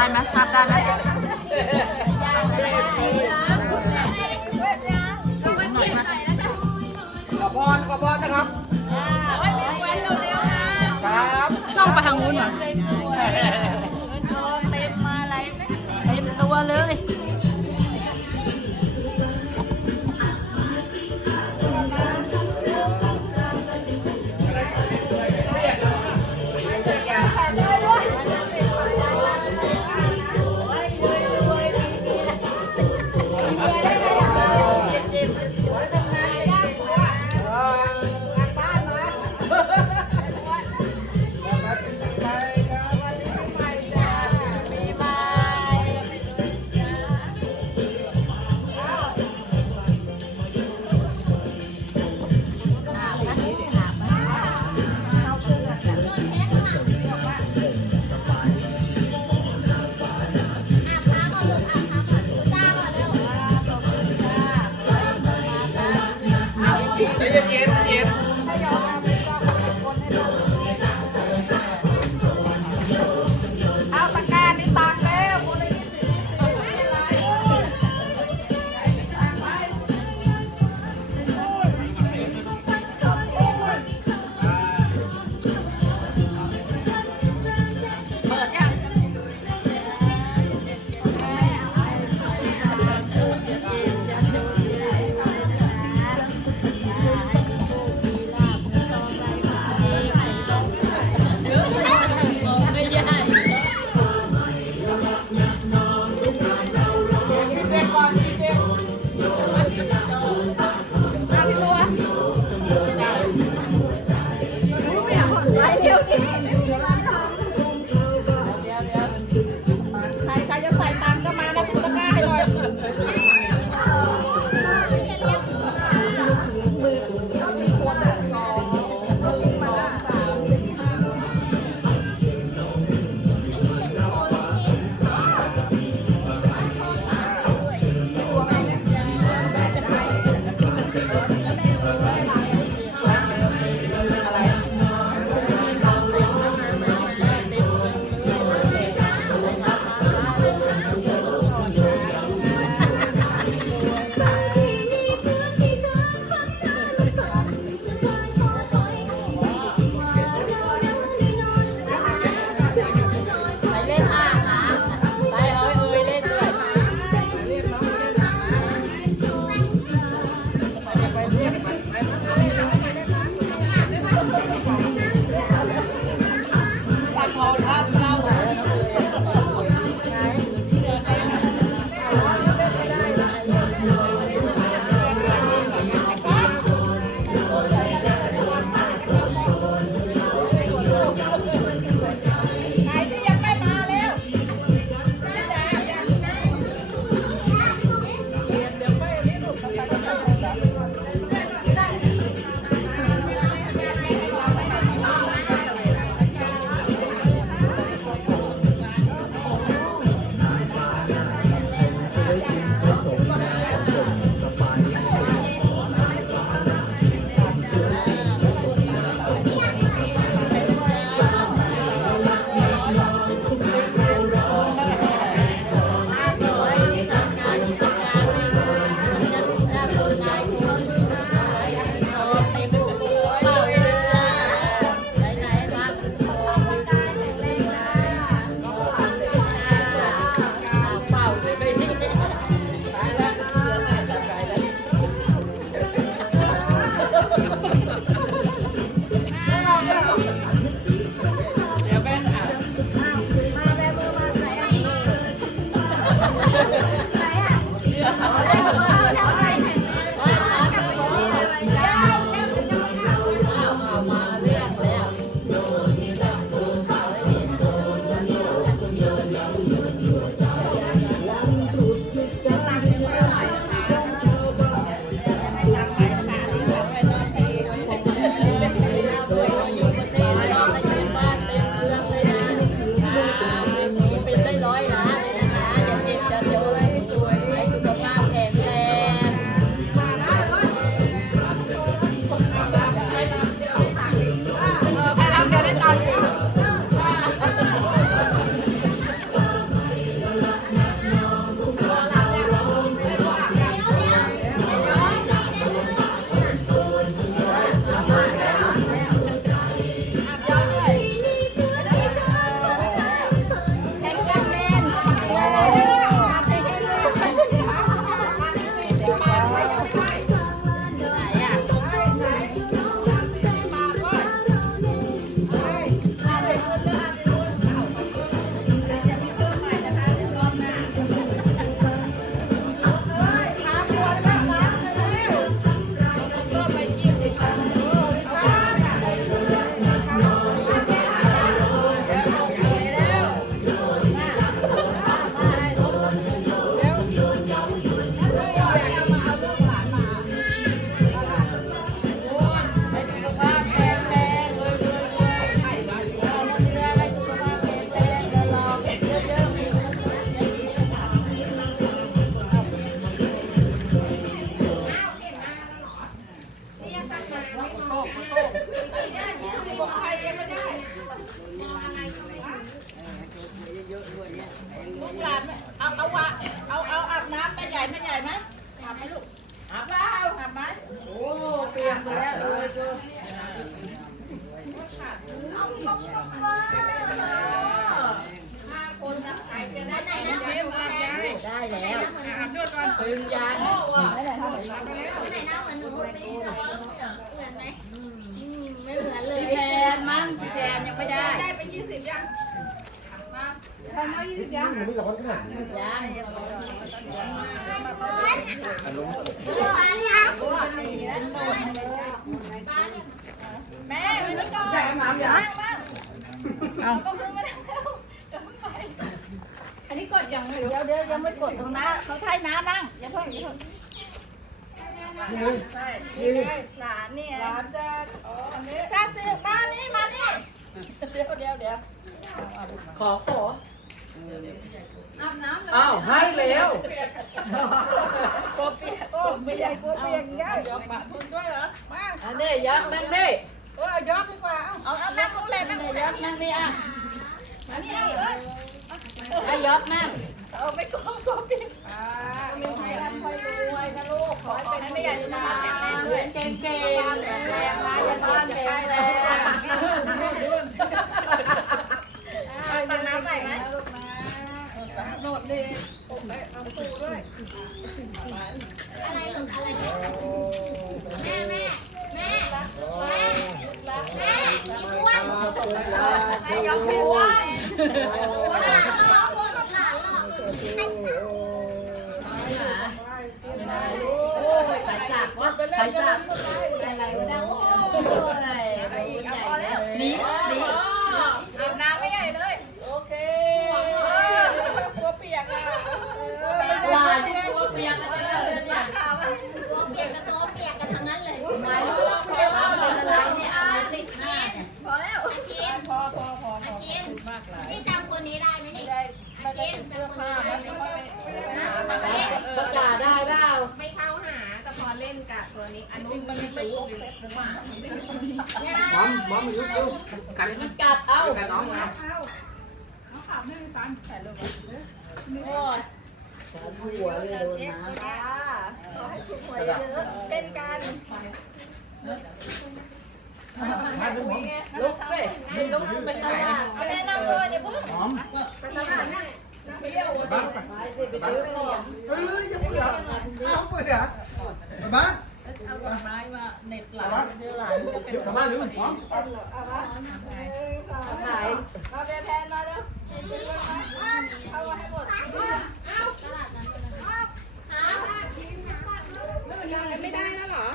ได้ไหมนับได้ไหมขอพรขอพรนะครับครับต้องไปทางนู้นเหรอเต็มตัวเลย หลานเอาเอาวะเอาเอาอาบน้ำแม่ใหญ่แม่ใหญ่ไหมอาบไหมลูกอาบเปล่าอาบไหมโอ้เปลี่ยนไปแล้วเออเออเอาลงมาห้าคนนะใครจะได้ไหนนะได้แล้วอาบด้วยก่อนตื่นยันได้แล้วไหนหน้าเหมือนหนูเลยเหมือนไหมไม่เหมือนเลยแพนมั้งแพนยังไม่ได้ ได้ไปยี่สิบยัง ยัง เดี๋ยว อันนี้แม่ไม่ได้ก่อนเอาอันนี้กดยังไม่รู้เดี๋ยวเดี๋ยวยังไม่กดตรงนั้นเขาไทยน้านั่งอย่าเพิ่งอย่าเพิ่งหลานเนี่ยจ้าสิมานี่มานี่เดี๋ยวเดี๋ยวเดี๋ยวขอขอ อาบน้ำเลยอ้าวให้แล้วตัวเปียกโอ้ไม่ใช่ตัวเปียกย่ายกมาพึ่งด้วยเหรอ มาอันนี้ยักนั่งนี่เออยกดีกว่า เอาเอานั่งลงเลยนั่งเลยยักนั่งนี่อะอันนี้เอาเลยให้ยกนั่งเอาไปกองตัวเปียกอ่ามีใครร่ำใครรวยนะลูก ขอให้เป็นไม่ใหญ่นะเก่งเก่งแข็งแรงนะอย่าบ้านแข็งแรง ตักน้ำใส่ไหม โนดเลย อะไรหลุดอะไร แม่แม่แม่แม่แม่มีอ้วนแม่แขนไหวหลานหลอกหลานหลอก โอ้ยขายจากวะขายจากอะไรนะโอ้ยหนีหนี อาบน้ำไม่ใหญ่เลย โอเคตัวเปียกอะวายตัวเปียกอะไรเนี่ย ตัวเปียกกับตัวเปียกกันทั้งนั้นเลย ไม่รู้ว่าเป็นอะไรเนี่ยอะไรติดหน้า พอแล้วอาคิน พอพอพอพ อา อ คิน มากหลาย นี่จำคนนี้ได้ไหมนี่ ได้ไม่ได้เสื้อผ้าไม่ได้ประกาศได้เปล่าไม่เข้าหาแต่พอเล่นกับตัวนี้อันจรินู้งนมันยังไม่ครบเซตหรือเปล่าหมอมหมอมยุดดูกันมันกัดเอ้ากันน้องนะโอ้ยหัวเลยโดนน้ำจ้าขอให้ถูกหวยเยอะเต้นกัน มาดูหมอมลุกไปไม่ลุกไปตลาดเอาแนะนำตัวเนี่ยพึ่งหมอมไปตลาดน่ะไปเที่ยวดิไปสิไปซื้อของเอ้ยยังไม่อเอาไปเหรอมาบ้านเอาไม้มาเน็บหลังเดี๋ยวหลานจะเป็นเดี๋ยวกลับบ้านหรือหมอมขายเอาแพนมาเร็วเอาให้หมดไม่ได้แล้วเหรอ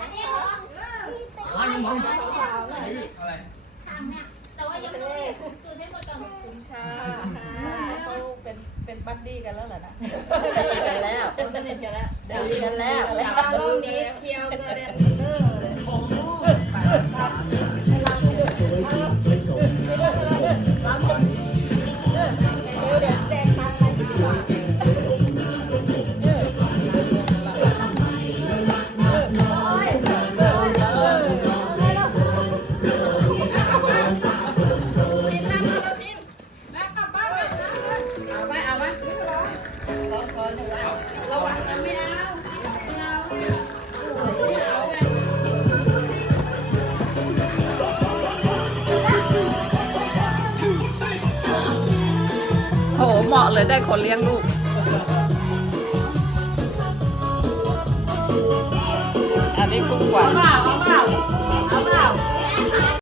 อันนี้เหรอ อันนี้หมแต่ว่ายังไม่ต้องรีบจุดให้หมดก่อนค่ะเขาเป็นเป็นบัดดี้กันแล้วเหรอนะกันแล้วเป็นสนิทกันแล้วเดี๋ยวกันแล้วแล้วรอบนี้เคียวเกเร์เดนอร์เลย เลยได้คนเลี้ยงลูกอันนี้คุ้มกว่า